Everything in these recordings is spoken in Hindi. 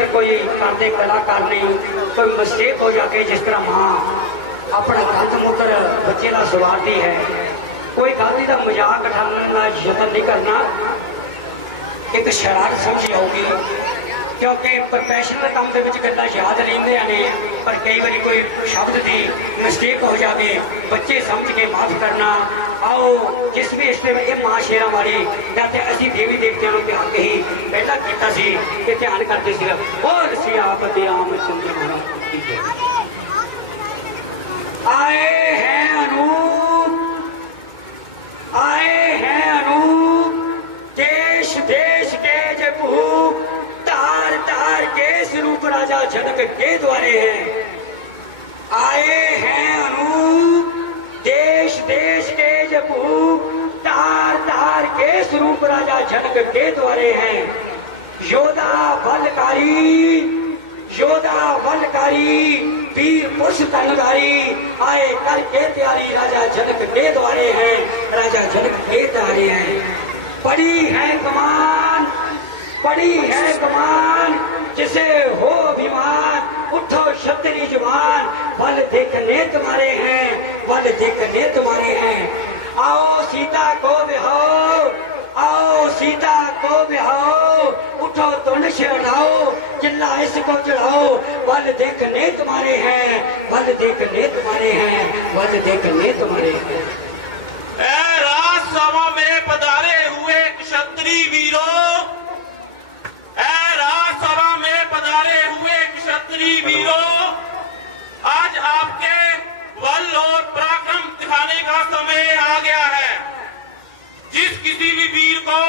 अगर कोई करते कलाकार ने कोई मिस्टेक हो जाके जिस तरह मां अपना गंद मूत्र बच्चे का सवारती है, कोई गलती का मजाक उठाने का यतन नहीं करना, एक शरारत समझी होगी, क्योंकि प्रोफैशनल काम के गल्लां याद रहिंदे ने, पर कई बार कोई शब्द की मिस्टेक हो जाए बच्चे समझ के माफ करना। आओ जिस भी इस ये मां शेरा वाली या असी देवी देवतियों के हक ही पहला किया सी कि ध्यान करते थे और सियापत आम सुंदर आए हैं अनूप, आए हैं अनूप, देश देश के जब तार तार के स्वरूप राजा जनक के द्वारे हैं। आए हैं अनूप, देश देश के जब तार तार के स्वरूप राजा जनक के द्वारे हैं। योधा बलकारी, योधा बलकारी, वीर पुरुष तनगारी, आए करके तैयारी राजा जनक के द्वारे हैं, राजा जनक के द्वारे हैं। पड़ी है कमान, पड़ी है कमान, जिसे हो अभिमान, उठो क्षत्रिय जवान, बल देखने तुम्हारे हैं, बल देखने तुम्हारे हैं। आओ सीता को बिहाओ, आओ सीता को बिहाओ, उठो तुंड छिड़ाओ, चिल्ला इसको चढ़ाओ, बल देखने तुम्हारे हैं, बल देखने तुम्हारे हैं, बल देखने तुम्हारे हैं। राजसभा में पधारे हुए क्षत्रिय वीरों, राजसभा में पधारे हुए क्षत्रिय वीरों, आज आपके बल और पराक्रम दिखाने का समय आ गया है। जिस किसी भी वीर को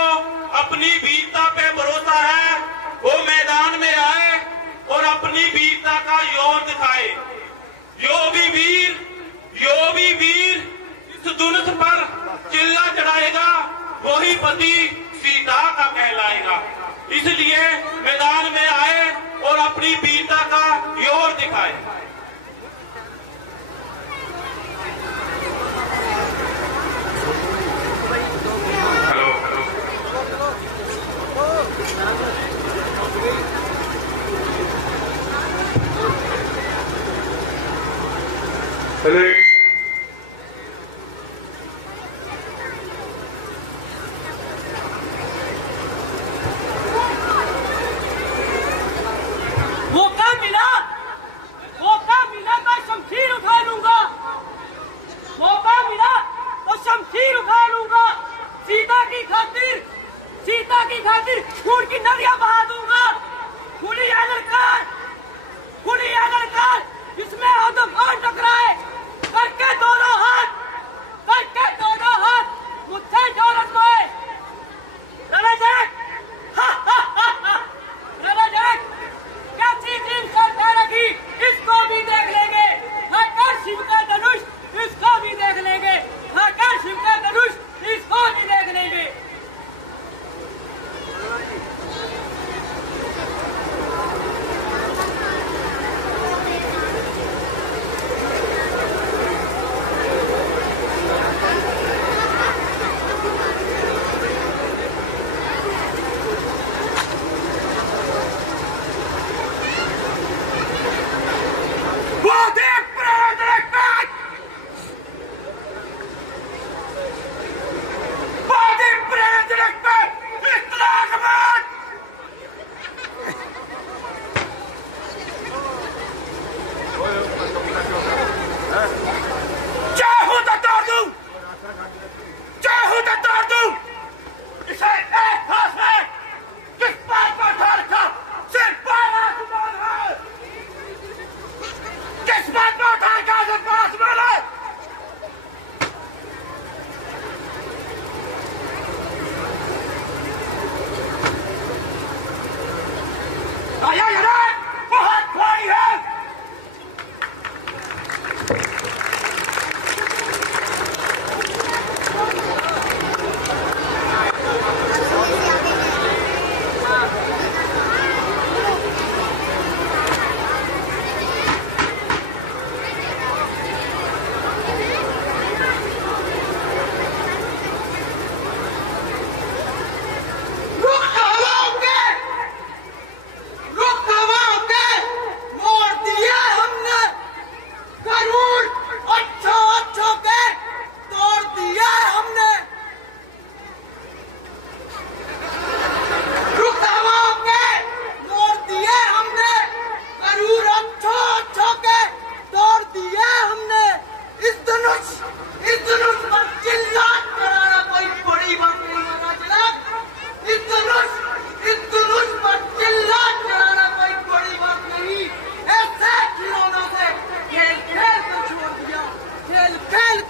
अपनी वीरता पे भरोसा है वो मैदान में आए और अपनी वीरता का योर दिखाए। जो भी वीर इस दुनिया पर चिल्ला चढ़ाएगा वही पति सीता का कहलाएगा। इसलिए मैदान में आए और अपनी वीरता का योर दिखाए। हेलो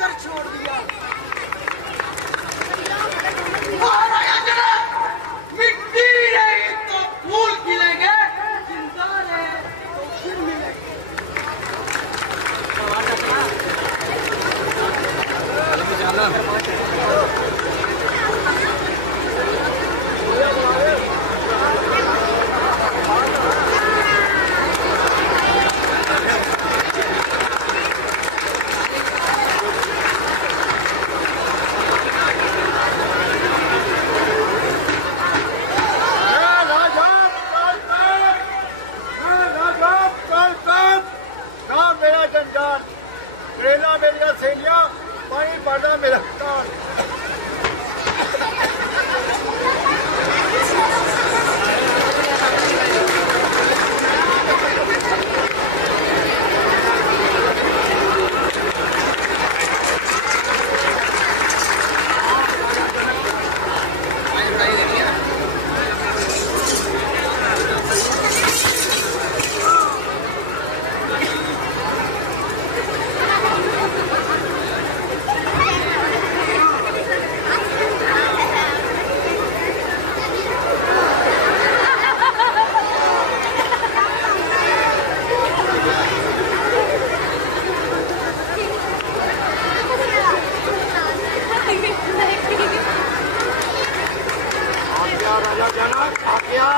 पत्थर छोड़ दिया। महाराजा जनक, मिट्टी रही तो फूल खिलेंगे, जिंदा रहे तो फिर मिलेंगे। करेला मेरिया सहेलियां, पानी पड़ना मेरा कान। राजा जनक आ गया।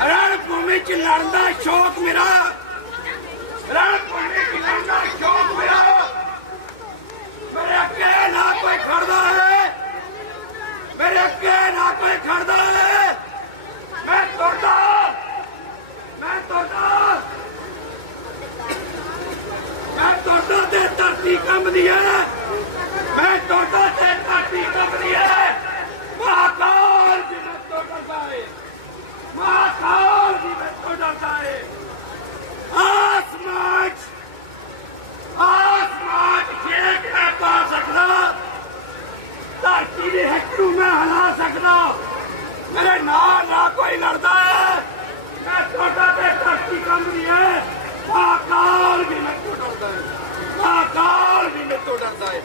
रणभूमि च लड़दा शौक मेरा, रणभूमि च लड़दा शौक मेरा। मेरे अगे ना कोई खड़दा है, मेरे अगे ना कोई खड़दा है। मैं तुरदा, मैं तुरदा, मैं तुरदा ते धरती कंबदी है, मैं तुरदा ते धरती कंबदी है। महाकाल जी मैं तो डरदा है, महाकाल जी मैं तो डरदा है। आसमान खेत मैं पा सकदा, धरती दे हेकड़ू मैं हिला सकदा। मेरे नाल ना कोई लड़दा है, मैं छोटा ते धरती कंबदी है। महाकाल भी मैं तो डरदा है, महाकाल भी मैं तो डरदा है।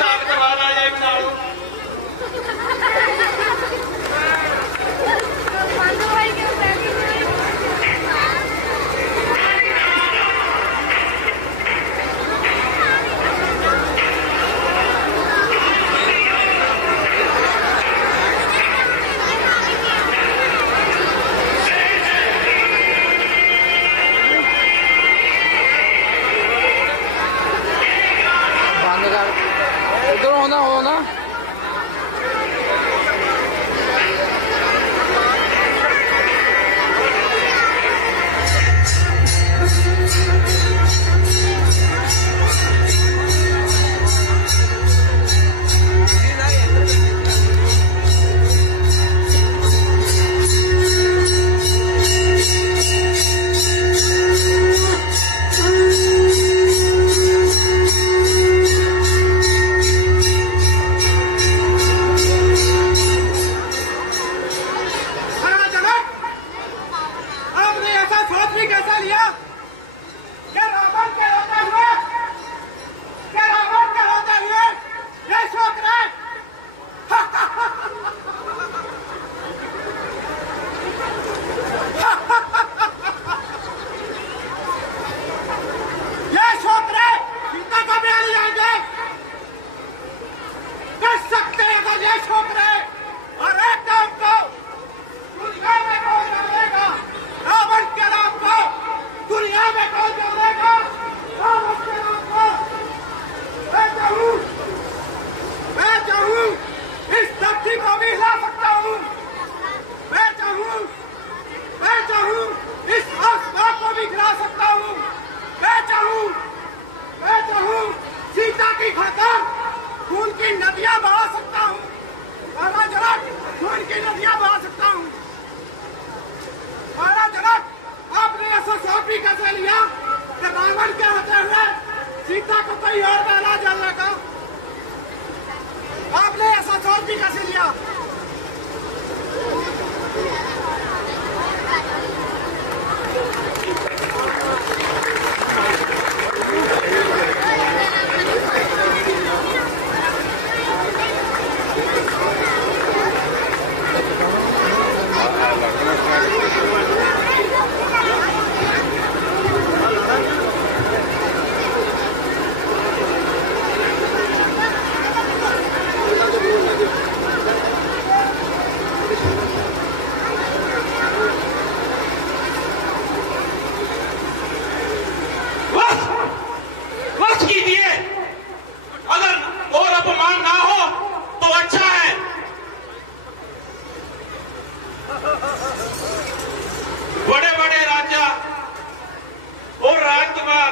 ताकत वाला ये बनाओ। इधर हो ना सीता को कोई और बहला जलने का आपने ऐसा सोच भी कैसे लिया? बड़े बड़े राजा और राजकुमार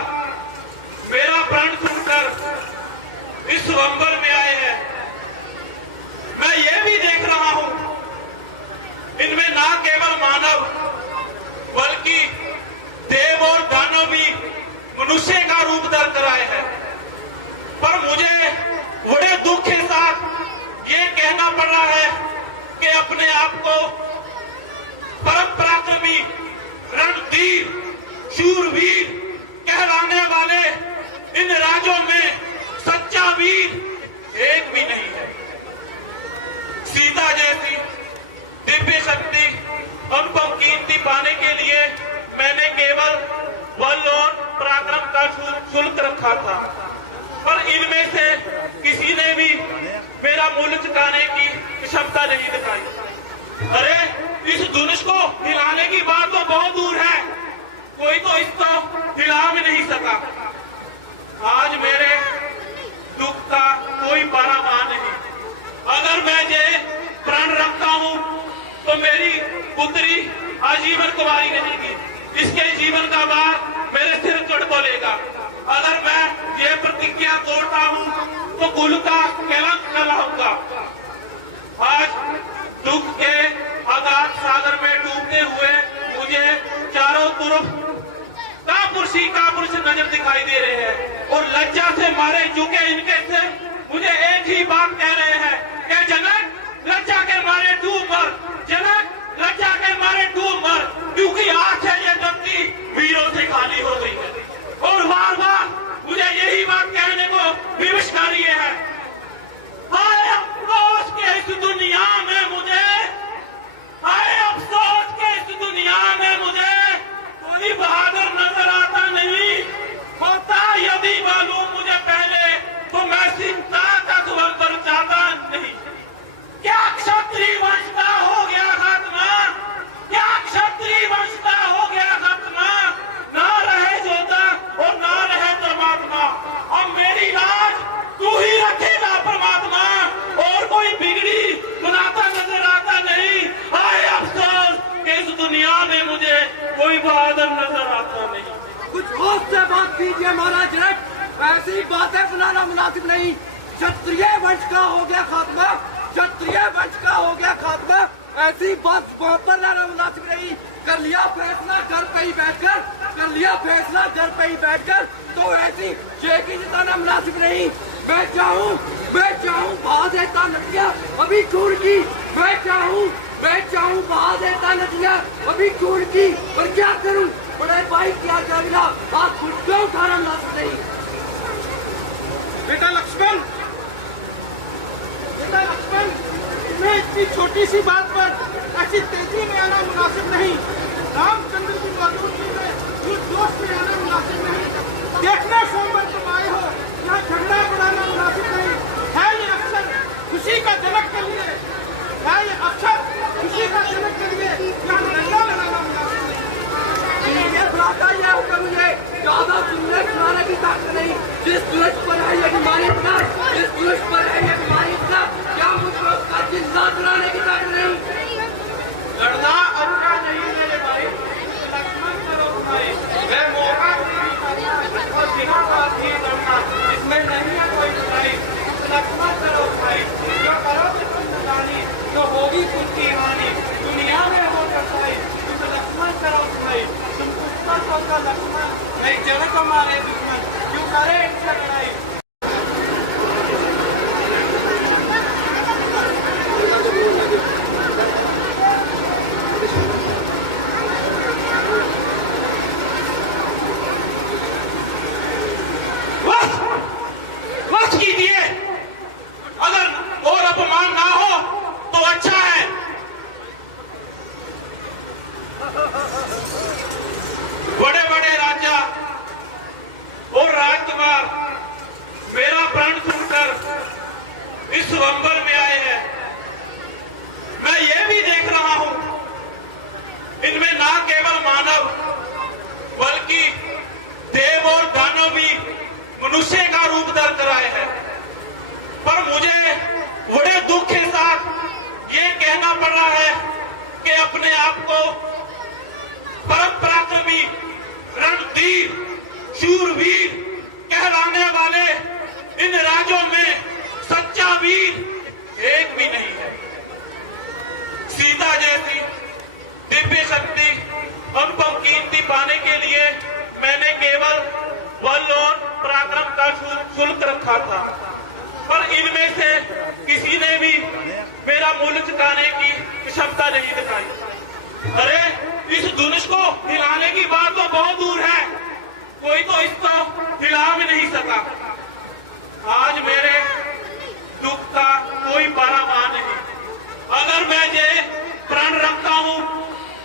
मेरा प्रण सुनकर इस स्वयंवर में आए हैं। मैं ये भी देख रहा हूं इनमें ना केवल मानव बल्कि देव और दानव भी मनुष्य का रूप धर कर आए हैं। पर मुझे बड़े दुख के साथ ये कहना पड़ रहा है कि अपने आप को परम पराक्रमी, रणधीर, शूरवीर कहलाने वाले इन राजों में सच्चा वीर एक भी नहीं है। सीता जैसी दिव्य शक्ति, अनुपम कीर्ति पाने के लिए मैंने केवल बल और पराक्रम का शुल्क रखा था, पर इनमें से किसी ने भी मेरा मूल्य चुकाने की क्षमता नहीं दिखाई। अरे इस धनुष को हिलाने की बात तो बहुत दूर है, कोई तो इसको हिला भी नहीं सका। आज मेरे दुख का कोई पारावार नहीं। अगर मैं ये प्राण रखता हूं तो मेरी पुत्री आजीवन कुंवारी रहेगी, इसके जीवन का भार मेरे सिर चढ़ बोलेगा। अगर मैं ये प्रतिज्ञा तोड़ता हूं तो कुल का कलंक न लाऊंगा। आज दुख के अगाध सागर में डूबते हुए मुझे चारों तरफ कापुरुष नजर दिखाई दे रहे हैं और लज्जा से मारे चुके इनके से मुझे एक ही बात कह रहे हैं कि जनक लज्जा के मारे डूब मर, जनक लज्जा के मारे डूब मर, क्योंकि आंखें ये गंदी वीरों से खाली हो गई है। और बार बार मुझे यही यही बात कहने को विवशकारी है। हाय अफसोस के इस दुनिया में मुझे, हाय अफसोस के इस दुनिया में मुझे कोई बहादुर नजर आता नहीं। होता यदि मालूम मुझे पहले तो मैं चिंता का स्वंबर चाहता नहीं। क्या क्षत्रिय वंश का हो गया खात्मा? क्या क्षत्रिय वंश का हो गया खात्मा? ना रहे जोधा और ना रहे परमात्मा। अब मेरी लाज तू ही रखेगा परमात्मा, और कोई बिगड़ी बनाता नजर आता नहीं। हाय अफसोस कि इस दुनिया में मुझे कोई बहादुर नजर आता नहीं। कुछ होश से बात कीजिए महाराज जनक, ऐसी बातें सुनाना मुनासिब नहीं। क्षत्रिय वंश का हो गया खात्मा, क्षत्रिय वंश का हो गया खात्मा, ऐसी बात वहाँ पर लाना मुनासिब नहीं। कर लिया फैसला घर पे ही बैठकर, कर लिया फैसला घर पे ही बैठकर, तो ऐसी शेखी जिताना मुनासिब नहीं। मैं चाहूँ बहा देता नदियाँ अभी चूर की, मैं चाहूँ बहा देता नदियाँ अभी चूर की, पर क्या करूँ बड़े भाई क्या करेगा, आप खुद को उठाना मुनासिब नहीं। बेटा लक्ष्मण, मैं इतनी छोटी सी बात पर ऐसी तेजी में आना मुनासिब नहीं। रामचंद्र की मौजूदगी में इस जोश में आना मुनासिब नहीं। देखना सोमवार तुम आए हो, यहाँ झगड़ा बढ़ाना मुनासिब नहीं है। ये अवसर खुशी का जनक के लिए है, ये अवसर खुशी का जनक के लिए यहाँ झगड़ा लगाना मुनासिब नहीं। ये भ्राता ये हुक्म मुझे ज्यादा सुनने सुनाने की ताकत नहीं। जिस दुरुस्त पर है ये बीमारी इतना, जिस दुरुस्त पर है ये बीमारी इतना, क्या मुझको उसका जिंदा सुनाने की ताकत नहीं। लड़ना अच्छा नहीं मेरे भाई, लक्ष्मण करो भाई। मैं मौका और बिना बात ही लड़ना, इसमें नहीं है कोई बुराई। लक्ष्मण करो भाई, जो करोगे तुम नदानी तो होगी तुमकी हानि। दुनिया में हो कसाई, तुम लक्ष्मण करो भाई। तुम पुष्कर सोचा लक्ष्मण, नहीं जनक हमारे दुश्मन, क्यों करे इनसे लड़ाई। अगर और अपमान ना हो तो अच्छा है। बड़े बड़े राजा और राजकुमार मेरा प्रण सुनकर इस स्वयंवर में आए हैं। मैं ये भी देख रहा हूं इनमें ना केवल मानव बल्कि देव और दानव भी मनुष्य का रूप धर कर आए हैं। पर मुझे बड़े दुख के साथ ये कहना पड़ रहा है कि अपने आप को परम पराक्रमी, रणधीर, शूरवीर कहलाने वाले इन राजों में सच्चा वीर एक भी नहीं है। सीता जैसी दिव्य शक्ति, अनुपम कीर्ति पाने के लिए मैंने केवल बल और पराक्रम का शुल्क रखा था, पर इनमें से किसी ने भी मेरा मूल्य चुकाने की क्षमता नहीं दिखाई। अरे इस धनुष को हिलाने की बात तो बहुत दूर है, कोई तो इसको हिला भी नहीं सका। आज मेरे दुख का कोई पारावार नहीं। अगर मैं ये प्रण रखता हूँ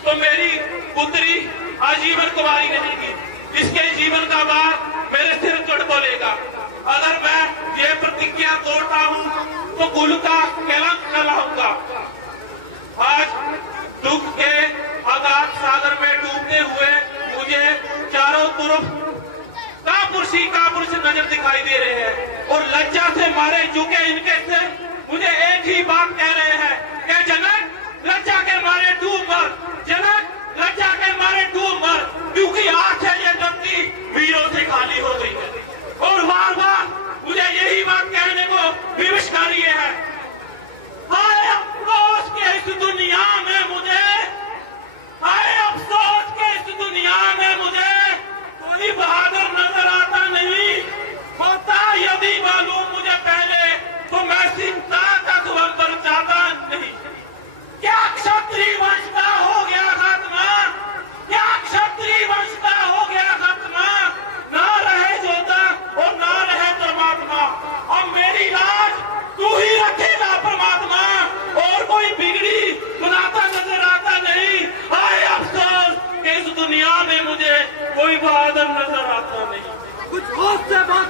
तो मेरी पुत्री आजीवन कुंवारी रहेगी, इसके जीवन का भार मेरे सिर चढ़ बोलेगा। अगर मैं ये प्रतिज्ञा तोड़ता हूँ तो कुल का कलंक कहलाऊंगा। आज दुख के अगाध सागर में डूबते हुए मुझे चारों तरफ कापुरुष नजर दिखाई दे रहे हैं, और लज्जा से मारे चुके इनके से मुझे एक ही बात कह रहे हैं कि जनक लज्जा के मारे डूब मर, जनक लज्जा के मारे डूब मर, क्योंकि आज है ये धरती वीरों से खाली हो गई है। और बार बार मुझे यही बात कहने को विवशकारी है। हाय अफसोस के इस दुनिया में मुझे, हाय अफसोस के इस दुनिया में मुझे कोई बहादुर नजर आता नहीं। होता यदि मालूम मुझे पहले तो मैं चिंता का स्वंबर चाहता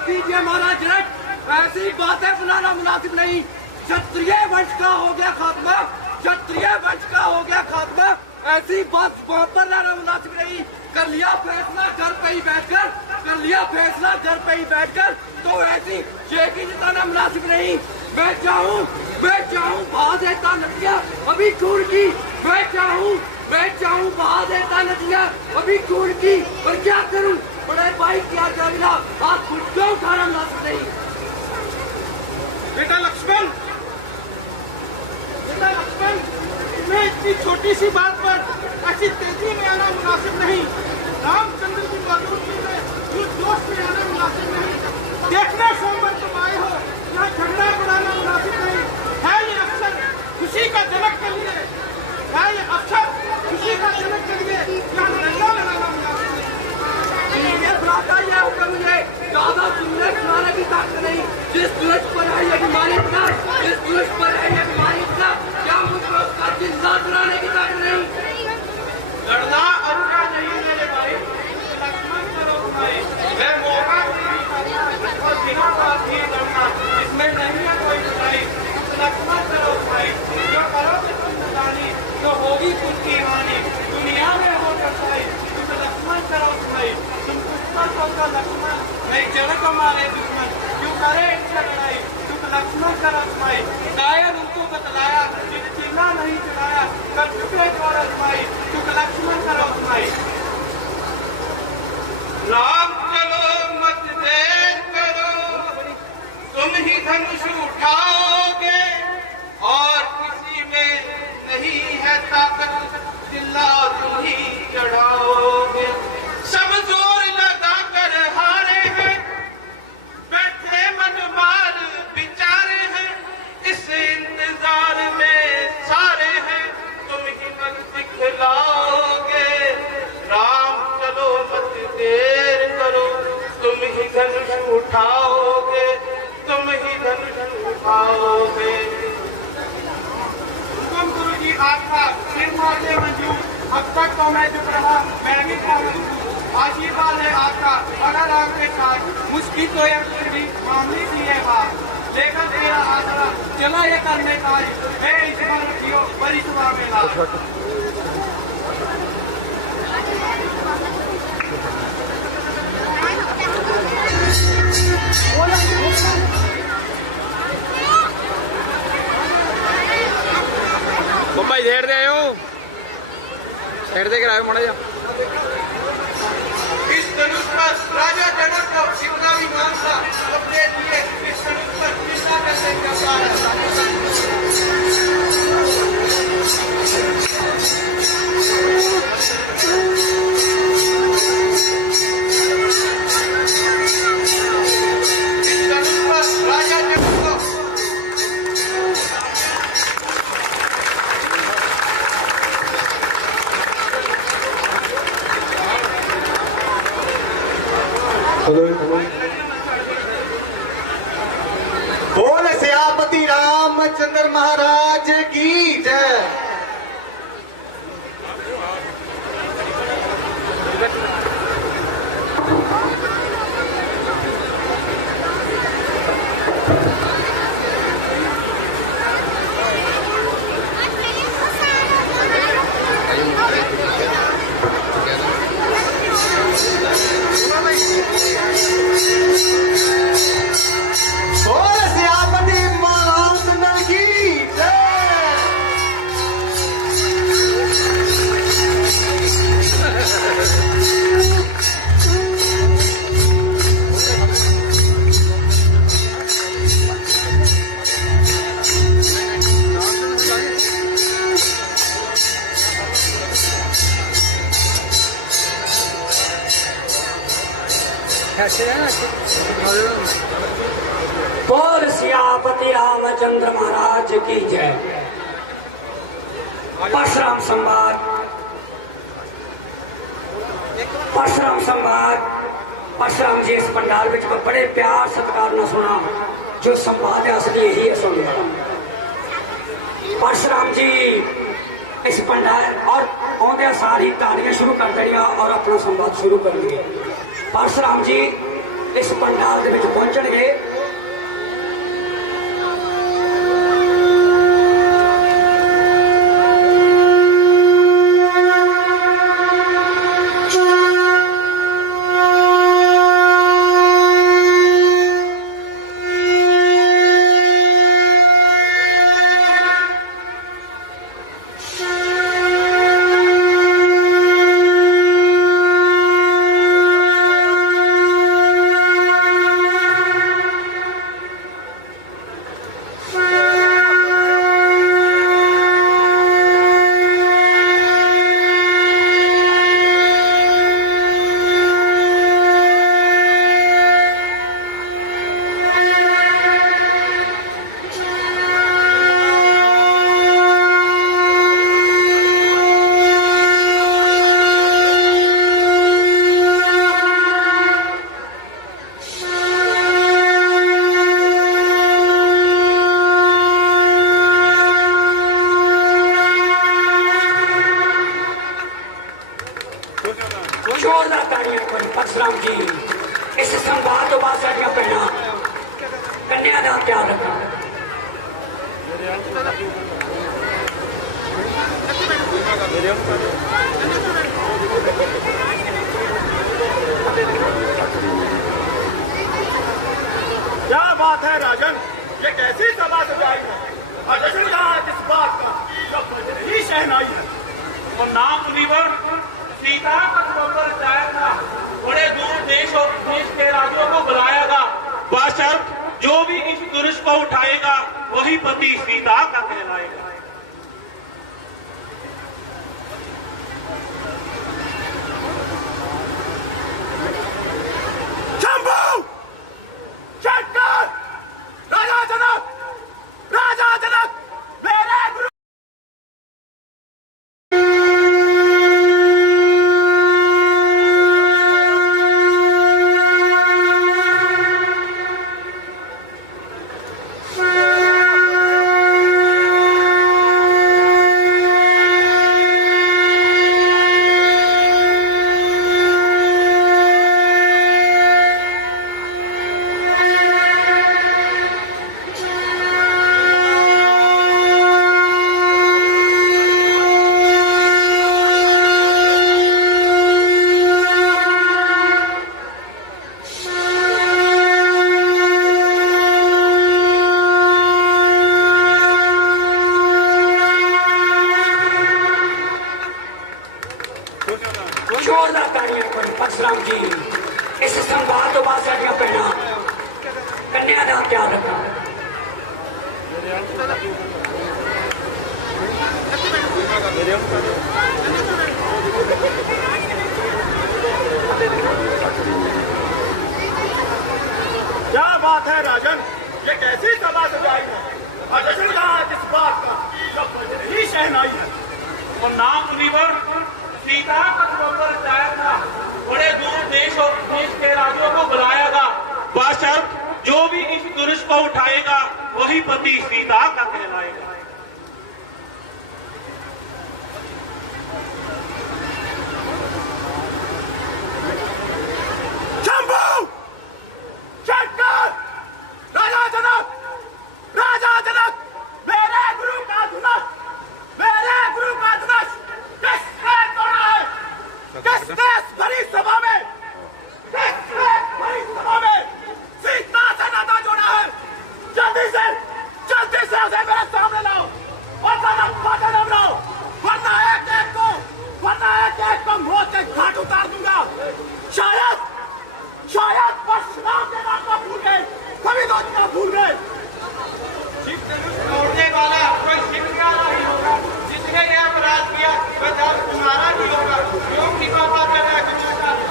कीजिए महाराज रट, ऐसी बातें बनाना मुनासिब नहीं। क्षत्रिय वंश का हो गया खात्मा, क्षत्रिय वंश का हो गया खात्मा, ऐसी बात वहां पर लाना मुनासिब नहीं। कर लिया फैसला घर पे ही बैठकर, कर लिया फैसला घर पे ही बैठकर, तो ऐसी शेखी जिताना मुनासिब नहीं। मैं चाहूँ बहा देता नदिया अभी खून की, मैं चाहूँ बहा देता नदिया अभी खून की, पर क्या करूँ बड़े भाई क्या करना, आप खुद को उठाना मुनासिब नहीं। बेटा लक्ष्मण, तुम्हें इतनी छोटी सी बात पर ऐसी तेजी में आना मुनासिब नहीं। रामचंद्र की मौजूदगी में इस जोश में आना मुनासिब नहीं। देखने सोमवार तुम आए हो, यहाँ झगड़ा बढ़ाना मुनासिब नहीं है। ये अवसर खुशी का जनक के लिए है, ये अवसर खुशी का जनक के लिए यहाँ लड़ना लगाना मुनासिब नहीं। ये बुलाता ये होकर मुझे ज्यादा सुनने सुनाने की ताकत नहीं। जिस दुष्ट पर है ये बीमारी इतना, जिस दुष्ट पर है ये बीमारी इतना, क्या मुझको उसका जिंदा चुराने की ताकत नहीं। लड़ना अच्छा नहीं मेरे भाई, लक्ष्मण करो भाई। मैं मौका और बिना बात ही लड़ना, इसमें नहीं है कोई बुराई। लक्ष्मण करो भाई, जो करोगे तुम नदानी, जो होगी कुछ की हानि दुनिया में हो कसाई। तुम लक्ष्मण करो भाई, तुम पुष्पक होकर लक्ष्मण नहीं चढ़ को मारे दुश्मन, क्यों करे इनसे लड़ाई। तुम लक्ष्मण करो भाई, दायर उनको बतलाया, चिन्हा नहीं चलाया, कर चुके और अजमाई। तुम लक्ष्मण करो भाई। राम चलो मत देर करो, तुम ही धनुष उठाओगे और किसी में नहीं है ताकत, चिल्ला तुम ही चढ़ाओगे। सब जोर लगा कर हारे हैं, बैठे मन मार बिचारे हैं, इस इंतजार में सारे हैं, तुम ही मन दिखलाओगे। राम चलो मत देर करो, तुम ही धनुष उठाओगे, तुम ही धनुष उठाओगे। हुकुम गुरु जी आपका सिर मारने मंजूर, अब तक तो मैं चुप रहा, मैं भी था मजबूर। आशीर्वाद है आपका अगर आपके साथ, मुश्किल तो यह फिर भी मामली सी है बात। लेकर तेरा आसरा चला ये करने का, मैं इस बार रखियो बड़ी सुबह में ला। भाई देर दे आयो, देर दे कर आयो माड़ा जा। इस धनुष पर राजा जनक को जितना भी मान था अपने लिए, इस धनुष पर चिंता करने का इस धनुष पर राजा जनक को बोल सियापति रामचंद्र महाराज की जय। बोल सियापति रामचंद्र की जय। बोल सियापति रामचंद्र महाराज की जय। परशुराम संवाद परशुराम जी इस पंडाल में बड़े प्यार सत्कार न सुना, जो संवाद है असली यही है सुन। परशुराम जी इस पंडाल और आंदे सारी तालियां शुरू कर देंगे और अपना संवाद शुरू कर दिए। परशुराम जी इस पंडाल ਦੇ ਵਿੱਚ ਪਹੁੰਚਣਗੇ। जोरदार ताड़ियां करो परशुराम जी। इस संवाद तो बाद साडियां भैणां कन्या का ख्याल रखना। क्या बात है राजन, ये कैसी सभा सजाई है और जश्न कहाँ है किस बात का, जब बज रही शहनाई है। और नाम मुनिवर सीता का स्वयंवर जाएगा, बड़े दूर देश और देश के राज्यों को बुलाएगा, बशर्त जो भी इस धनुष को उठाएगा वही पति सीता का कहलाएगा। जोरदार ताड़ियां करो परशुराम जी। इस संवाद तो बाद साडियां भैणां कन्या का ख्याल रखना। क्या बात है राजन, ये कैसी सभा सजाई है और जश्न कहाँ है किस बात का, जब बज रही शहनाई है। और नाम मुनिवर सीता का स्वयंवर जाएगा, बड़े दूर देश और देश के राज्यों को बुलाएगा, बशर्त जो भी इस धनुष को उठाएगा वही पति सीता का कहलाएगा। शायद परशुराम के नाम को भूल गए, कभी तो क्या भूल गए। तोड़ने वाला कोई शिव वाला ही होगा, जिसने यह अपराध किया वह दर्द तुम्हारा ही होगा। जो कृपा पाकर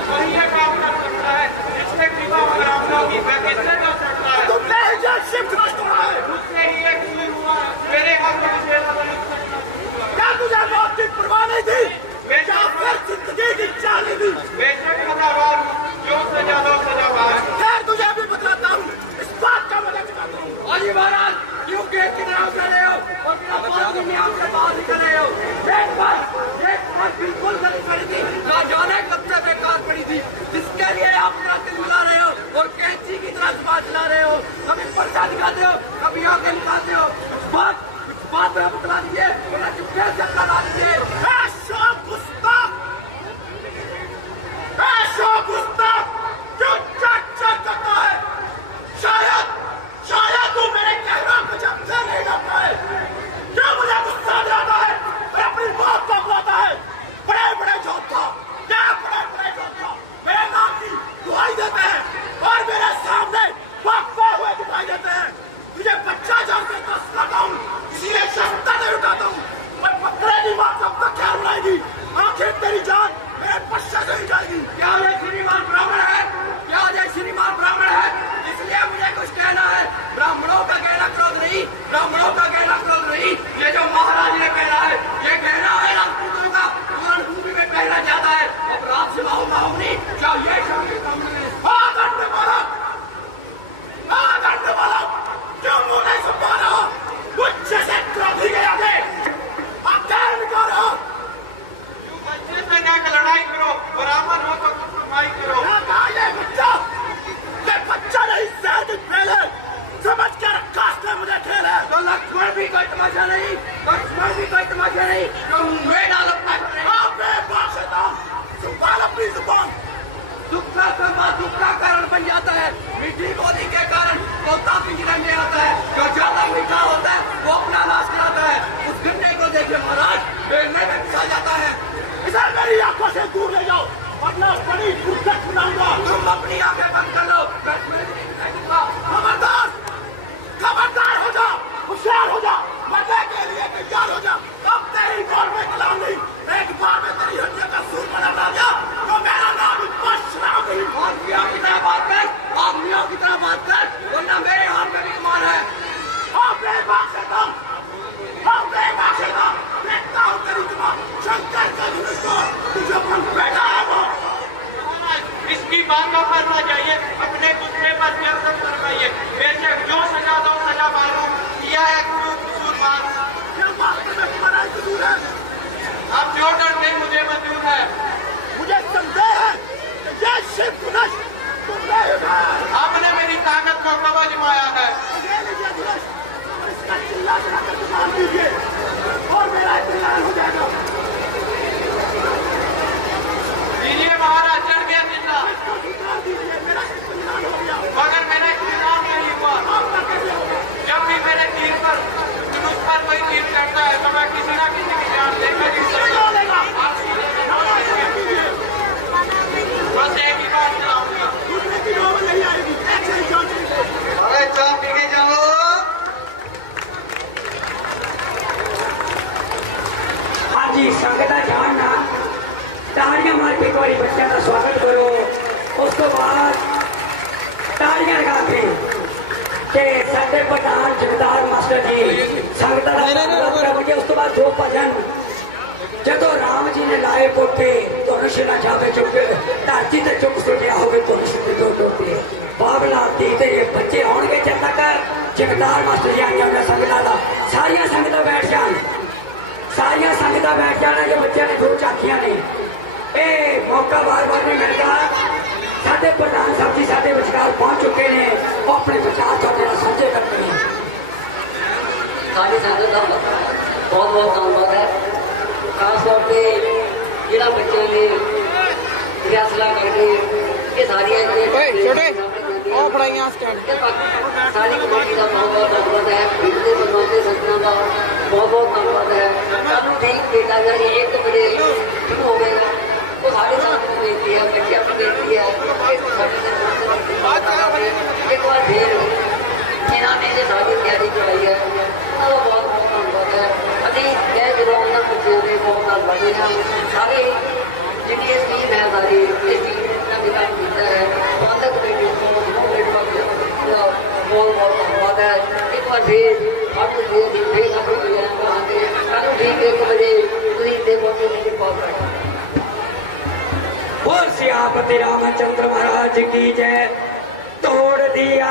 वही यह काम कर सकता है, जिसने कृपा रामों की वह किसने कर सकता है। तुमने ही जो शिव नष्ट हुआ है, उससे ही एक हुई हुआ मेरे हाथ में क्या तुझे मौत की परवाह नहीं थी, बेटा फिर जिंदगी की चाह नहीं थी। बेशक सजावार जो सजा लो सजावार। खैर तुझे भी बताता हूँ, इस बात का मजा चुकाता हूँ। अजी महाराज क्यों गेट के नाम कर रहे हो और बिना बात के नाम से बाहर निकल रहे हो? एक बार बिल्कुल गलत पड़ी थी, ना जाने कब से बेकार पड़ी थी, जिसके लिए आप मेरा दिल बुला रहे हो और पर्चा दिखाते हो, कभी आगे निकालते हो। बात में बतला दीजिए, वरना चुपके से लगा दीजिए। क्यों चक करता है? शायद तू मेरे कहना कुछ हमसे नहीं करता है। क्यों मुझे गुस्सा आता है? मैं अपनी बात को बुलाता है। बड़े योद्धा, क्या बड़े योद्धा मेरे नाम की दुहाई देते हैं और मेरे सामने भागते हुए दिखाई देते हैं। तुझे बच्चा जानकर दस लाता हूँ, इसीलिए शस्त्र नहीं उठाता हूँ। मैं पकड़ेगी माँ कब तक ख्याल बनाएगी? आखिर तेरी जान मेरे पश्चात से ही जाएगी। क्या ये श्रीमान ब्राह्मण है? क्या ये श्रीमान ब्राह्मण है? इसलिए मुझे कुछ कहना है। ब्राह्मणों का कहना क्रोध नहीं, ब्राह्मणों का कहना क्रोध नहीं। ये जो महाराज ने कहना है, ये कहना है राजपूतों का रणभूमि में पहना जाता है। अब रात से माहौनी क्या ये शामिल ब्राह्मण है? दंड बालक, क्यों मुंह नहीं सुखा रहा? मुझ जैसे क्रोधी के आगे अकेल निकाल रहा। बच्चे से जाकर लड़ाई करो, बराबर हो तो कमाई करो। ये बच्चा नहीं, शहर की फेल है। समझ के रखा इसने मुझे खेल है। तो लक्ष्मण भी कोई तमाशा नहीं, लक्ष्मण भी कोई तमाशा नहीं। तो मैं डाल अपना संभाल अपनी जुबान। दुख का कर्म दुख का कारण बन जाता है। मीठी बोली के कारण तोता पिंजरे में आता है। जो ज्यादा मीठा होता है वो अपना नाश कराता है। उस गन्ने को देखिए महाराज, बेलने में पिसा जाता है। इसे मेरी आंखों से दूर ले जाओ, वरना बड़ी फुर्सत बनाऊंगा। तुम अपनी आंखें बंद कर लो, मैं तुम्हें भी नहीं दूंगा। खबरदार हो जा, होशियार हो जा, मरने के लिए तैयार हो जा। अब तेरी बार में कलाम नहीं, एक बार में तेरी हड्डियों का सूर बना गया तो मेरा नाम परशुराम नहीं। आदमियों की तरह बात कर, आदमियों की तरह बात कर, वरना मेरे हाथ में भी कमान है। देखता हूँ तेरी जुबान, शंकर का धनुष को तुझे अपन बैठा है वो। इसकी बात को करना चाहिए, अपने गुस्से पर नियंत्रण करवाइए। बेशक जो सजा दो सजा मानो, यह है कसूरवार। क्या बात में तुम्हारा कसूर है? अब जो डरने मुझे मंजूर है। मुझे संदेह है कि ये शिव धनुष तुमने उठाया। आपने मेरी ताकत को कब आजमाया है? ये लीजिए धनुष, और इसका चिल्ला चढ़ाकर मार दीजिए और मेरा इत्मीनान हो जाएगा। लीजिए महाराज, चढ़ गया चिल्ला, इसको उतार दीजिए, मेरा इत्मीनान हो गया। मगर मेरा इत्मीनान नहीं हुआ। आपका कैसे होगा? जब भी मेरे तीर पर धनुष पर कोई तीर चढ़ता है तो मैं किसी न किसी की जान लेकर ही चला लेगा। बस एक ही बात चलाऊंगा। दूसरे की नौबत नहीं आएगी, ऐसे ही जान लीजिए। अरे चाय पी के जाओ। हाँ जी, संगत जानना तालियां मार के कोई बच्चे का स्वागत करो। उसके बाद तालियां लगा के साडे प्रधान जगदार मास्टर जी संगत का उसके बाद दो भजन जो राम जी ने लाए पोटे तो ऋषि ना जावे चुके धरती ते चुक सुटिया होवे तो ऋषि दे दो टोटे बाबला दी ते बच्चे आउणगे चंदा कर जगदार मास्टर जी आइया मैं संगत दा सारियां संगत बैठ जान सारियां संगत बैठ जाना जो बच्चे ने दो झाकियां ने ए मौका बार बार नहीं मिलता। साडे प्रधान साहब जी साडे विचार पहुंच चुके हैं वो अपने विचार थोड़े नाल साझे करते हैं। सारी संगत का बहुत बहुत धन्यवाद है। खास तौर पर जिला बच्चों ने फैसला करके ये सारी सारी कमेटी का बहुत बहुत धन्यवाद है। पिछले बनवाते संगठन का बहुत बहुत धन्यवाद है। सानू ठीक देखा जाए 1 बजे शुरू हो गएगा तो साढ़े 7 को बेनती है, बच्चे अपनी बेनती है एक बार फिर इन्होंने जो सारी तैयारी करवाई है उन्होंने बहुत बहुत धन्यवाद है। अभी मैं जो बच्चों ने बहुत नाल बढ़े हैं सारे जी टीम है सारी इस टीम ने काम किया है। पालक कमेटी को बहुत बहुत धन्यवाद है। एक बार फिर ठीक 1 बजे बोल सियापति रामचंद्र महाराज की जय। तोड़ दिया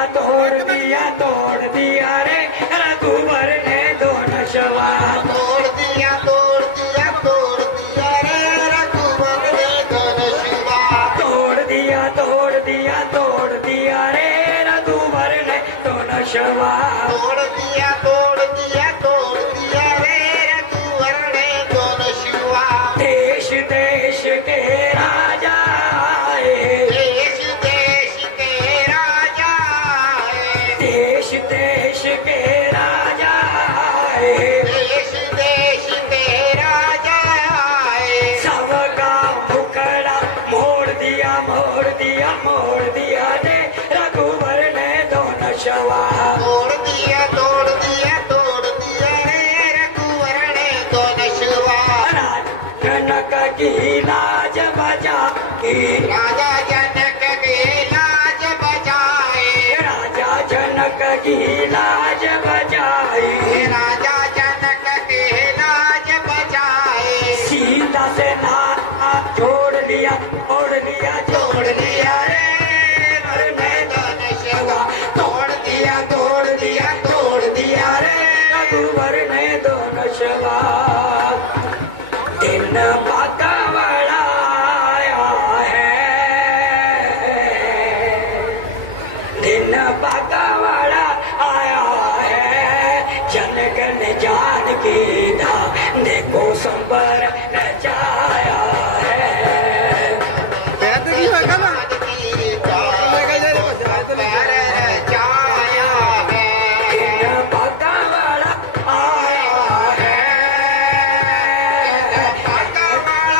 रे रघुवर ने दोनों शवा तोड़ दिया रे रघुवर ने दोनों शिवा तोड़ दिया रे रघुवर ने दोनों नशवा तोड़ दिया रे रघुवर ने दोनों शिवा देश देश के राजा आए देश देश के राजा आए देश देश के राजा आए देश देश के राजा आए सबका मुखड़ा मोड़ दिया ने रघुवर ने दो नशवा तोड़ दिया रे रघुवर ने दोनों शिवा जनक की लाज बजा की राजा जनक के लाज बजाए राजा जनक की लाज बजाई राजा जनक के लाज बजाए सीता से नाता छोड़ लिया रे मरने शिवा तोड़ दिया रे रघुवर ने दो नशवा दिन बाका वाला आया है दिन बाका वाला आया है जनक ने जान की था देखो संबर रचाया है समाज की पैर जाया है दिन बाका वाला आया है भगवान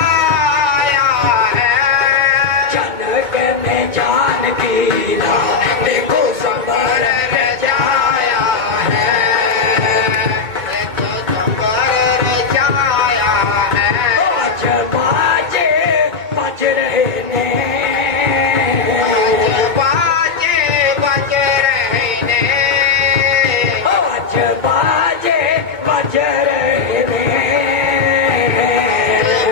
आया है जनक ने जान की था देखो संबर रचाया है तो संबर जाया है आज बाजे बज रहे ने बाजे बज रहे ने आज बाजे बज रहे ने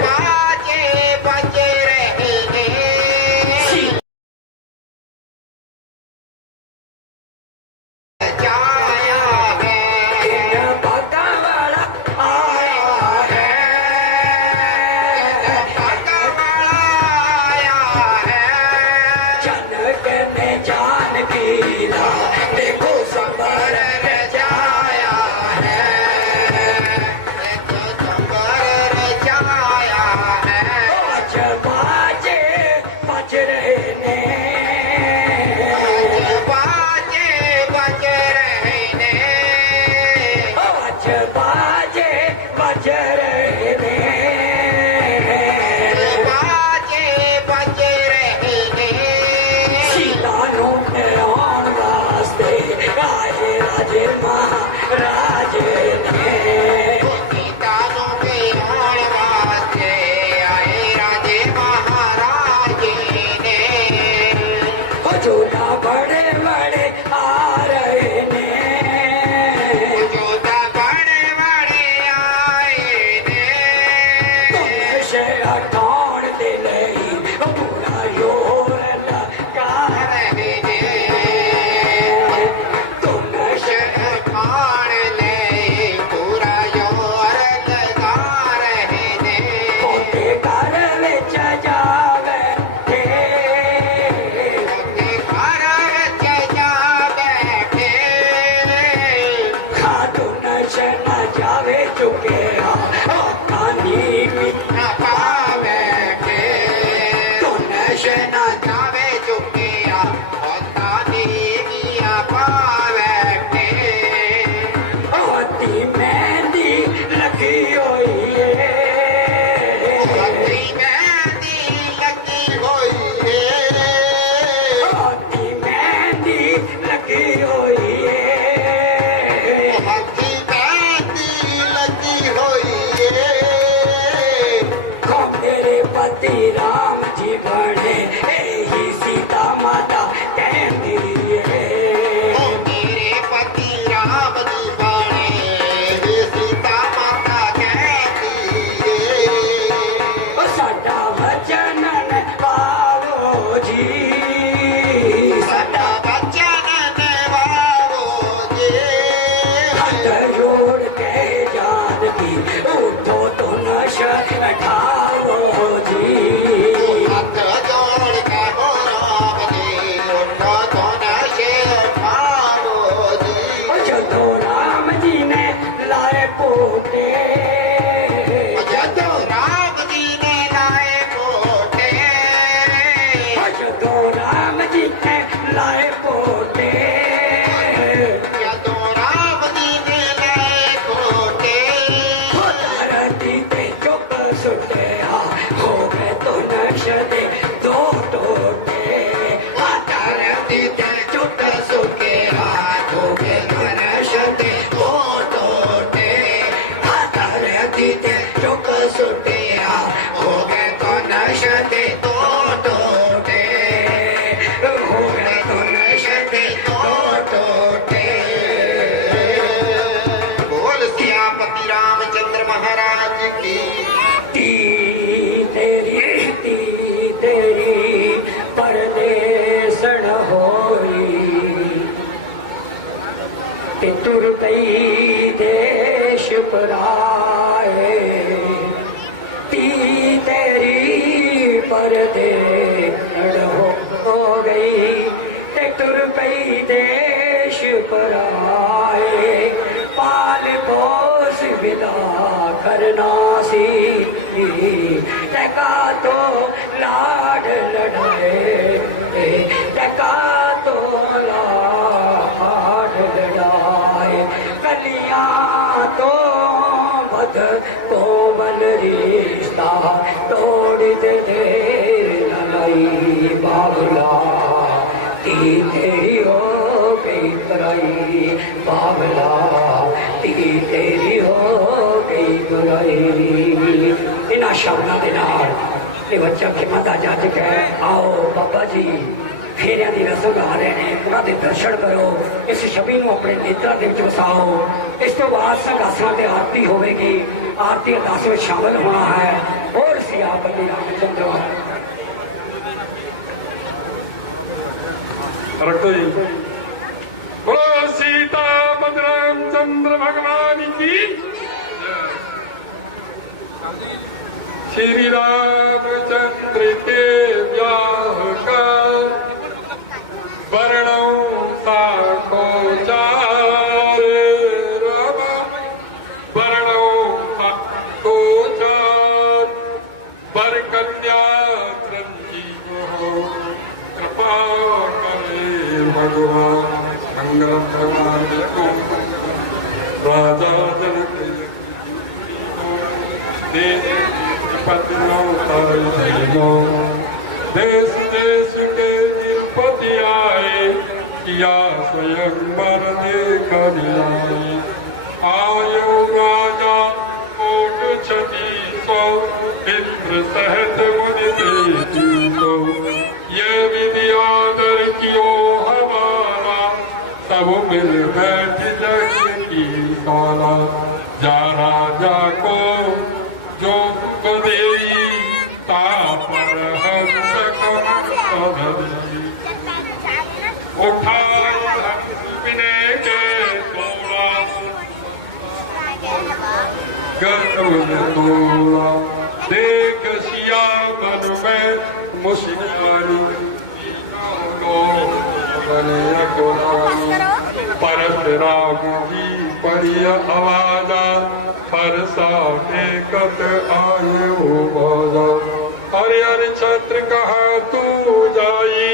बाजे बज रहे ने जाया है दिन बाका वाला आया है भगवान आया है जनक ने जान की था देखो संबर रचाया है तो संबर जाया है आज बाजे बज रहे ने बाजे बज रहे ने आज बाजे बज रहे ने बाजे बज रहे ने सीता नु आउण वास्ते आए राजे महाराज ने गीतानों के आने वास्ते आए राजे महाराज ने जोधा बड़े बड़े आ रहे ने जोधा बड़े बड़े आए ने से अठाण दे नहीं पूरा योर लगा रहे ने तुम से खान ले पूरा जोर लगा रहे ने पोते घर विच जावे थे घर ਵਿੱਚ ਜਾ ਬੈਠੇ खाटून से न जावे चुके कानी ਨਾ ਪਾਵੇ ਕੇ तुन से न ਜਾਵੇ ਚੁੱਕਿਆ ਹੋਤਾ ਨੀਆਂ ਪਾਵੇ ਕੇ होती मेहंदी लगी हुई है ਹੋਤੀ ਮਹਿੰਦੀ ਲੱਗੀ ਹੋਈ ਏ होती मेहंदी लगी हुई है ਹੋਤੀ ਮਹਿੰਦੀ ਲੱਗੀ ਹੋਈ ਏ को मेरे पति राम जी बने यही सीता माता कहती है ਓ ਮੇਰੇ ਪਤੀ ਰਾਮ ਦੀ ਬਾਣੇ ਵੇ ਸੀਤਾ ਮਾਤਾ ਕਹਿੰਦੀ ਏ साडा वचन पावो जी ਸਾਡਾ ਬਚਨ ਨਿਵਾਰੋ ਜੇ हाथ जोड़ के जान की उठो तो नशा ठाओ जी ਹੱਥ ਜੋੜ ਕੇ ਬੋਲਾਵ ਜੀ ਉੱਠੋ ਤੋਂ ਨਸ਼ੇ ਖਾਵੋ ਜੀ ते तुर पई देश पराए ती तेरी परदे हो गई ते तुर पई देश पराए पाल पोस विदा करना सी टका तो लाड लड़ाए टका तो लाड लड़ाए कलियां तो बद कोमल रिश्ता तोड़ दे लाई बाबला ती तेरी हो गई कराई बाबला ती तेरी हो गई कराई इन्हां शब्दां दे नाल ये बच्चा खिमत जज के आओ बाबा जी फेरिया की रस्म गा रहे हैं उन्होंने दर्शन करो इस छवि को अपने नेत्रा के वसाओ इस तो बाद संघासना की आरती होगी आरती अरदास में शामिल होना है और सियापति रामचंद्र बोलो सीता रामचंद्र भगवान की श्री रामचंद्र के ब्याह का वर्णों साको चार राम वर्णों साको चार वर कन्या संजीव हो कृपा करे भगवान मंगल भगवान को राजा जनक देश देश के पति आए किया स्वयं वर देखने आयो राजा कोट 3600 इंद्र सहत मुनि को ये विद्याधर कियो हमारा सब मिल बैठ जग की साला जा राजा को जो बदेई तापर हंस उठाए बिने के तोड़ा गर्व तोड़ा देख सिया मन में मुस्कानी परस राम जी पढ़िय आवाजा परसा टेकत आए हो बाजा हरि हरि छत्र कहा तू जाई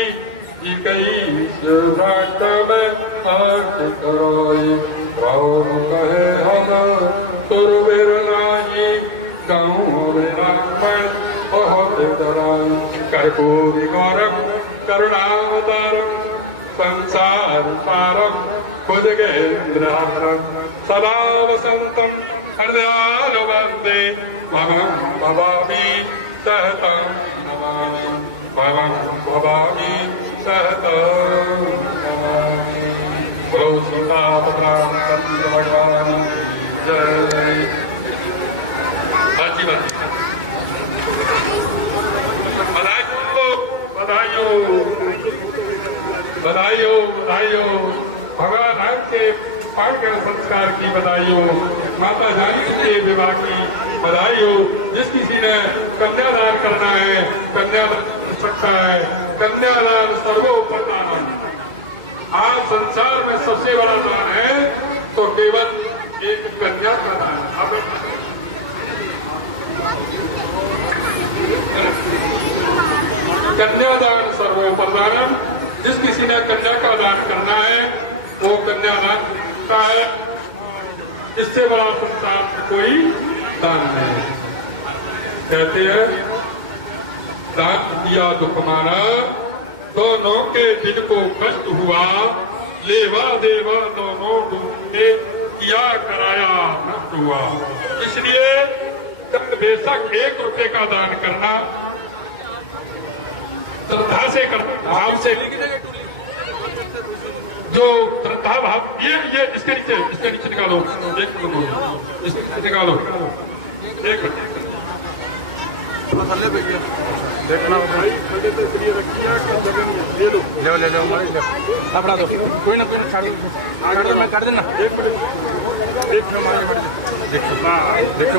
कई भ्राट में आठ कराई राम कहे हम तुरबिर नाही गाँव राम बहुत डराई कर्पूरी गौरम करुणावतारम संसार सारम भुजगेन्द्रहारम सदा वसंतम हृदयाल वंदे भवं भवामि सहतं नमामि भवं भवामि सहतं नमामि बोलो सीता रामचंद्र भगवान की जय। बधाइयों बधाइयों बधाइयों भगवान राम के पाठ्य संस्कार की बधाइयों माता जानी के विवाह की बधाइयों जिस किसी ने कन्यादान करना है कन्यादान कर सकता है कन्यादान सर्वोपरि आज संसार में सबसे बड़ा दान है तो केवल एक कन्या का दान। कन्यादान सर्वोपरि जिस किसी ने कन्या का दान करना है वो कन्यादान करता है इससे बड़ा संसार में कोई दान नहीं। कहते हैं दान दिया दुख माना दोनों के दिल को कष्ट हुआ लेवा देवा दोनों डूबे किया कराया नष्ट हुआ। इसलिए बेशक 1 रुपए का दान करना श्रद्धा से कर भाव से जो श्रद्धा भाव ये इसके नीचे निकालो एक निकालो एक थले पे गया देखना भाई थले तो इसलिए रखी है कि जगह ले लो ले लो ले लो अपना दो कोई ना छोड़ दो मैं कर देना एक मिनट देखो मार के देखो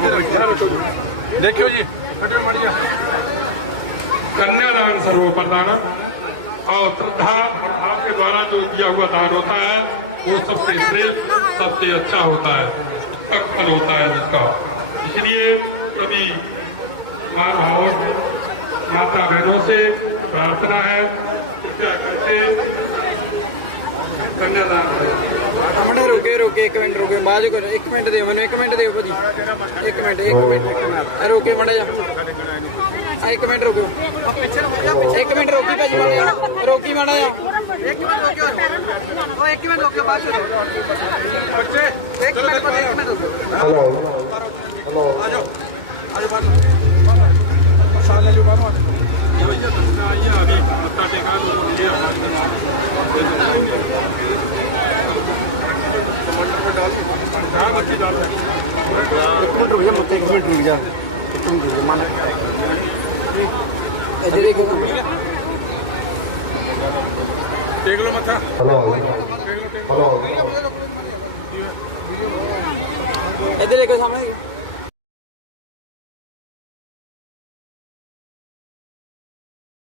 देखो जी कटे मर गया कन्यादान सर्वप्रधान और श्रद्धा और भाव के द्वारा जो दिया हुआ दान होता है वो सबसे श्रेष्ठ सबसे अच्छा होता है, फल होता है जिसका। इसलिए सभी माँ भावों माता बहनों से प्रार्थना है कृपया करके कन्यादान करें। मैंने रुके एक मिनट रुके बाजू करो, एक मिनट दे मैंने, एक मिनट दे भाजी, एक मिनट रुके मड़ा जा, एक मिनट रुको, एक मिनट रोकी भाजी मड़ा जा, रोकी मड़ा जा, एक मिनट रोके बाजू बच्चे एक मिनट रुको। हेलो हेलो आ जाओ बाजू साले जो बाजू अभी मत्था टेका एक मिनट रुक जा मुझे, एक मिनट रुक जा तुम मान इधर एक देख लो मथा हेलो हेलो इधर एक सामने